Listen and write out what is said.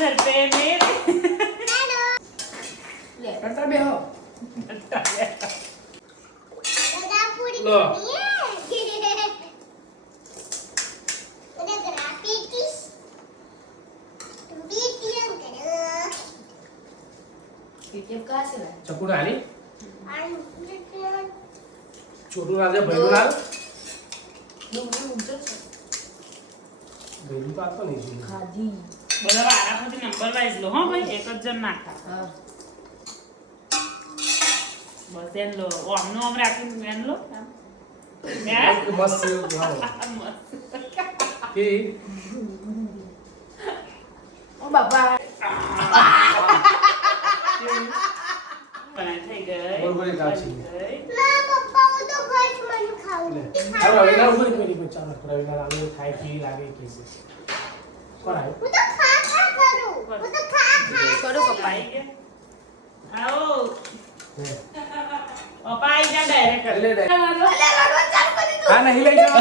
घर पे मेरे ले करता बे हो दादा पूरी लो। पीटीएम कहाँ से लाए चक्कू डाली छोटू राजा भैरू लाल डूंगरी ऊंचा ભેરું તો આપો નહીં જોઈએ. खादी બધા વારાફરતી નંબર વાઇઝ લો હો ભાઈ એક જ જણ નાખતા हाँ બસ એન લો ઓમનો ઓમ રાખીને એન લો હે મસ્ત છે એવું વાવ. કે ओ बाबा પણ થઈ ગઈ બરોબર એક આ છે. બની ગઈ. ના પપ્પા હું તો ઘર માં ખાઉં હવે રવિના ઉપર કોઈ કોઈ ચાલો રવિના આલુ ખાઈ પી લાગે કે છે કોણ આવ્યું? હું તો ખા કરું હું તો ખા करो पापा આવી ગયા આવો હે. પપ્પા આવી જા ડાયરેક્ટ એટલે अरे रडवा चालू कर दी तू હા નહીં લઈ જાઓ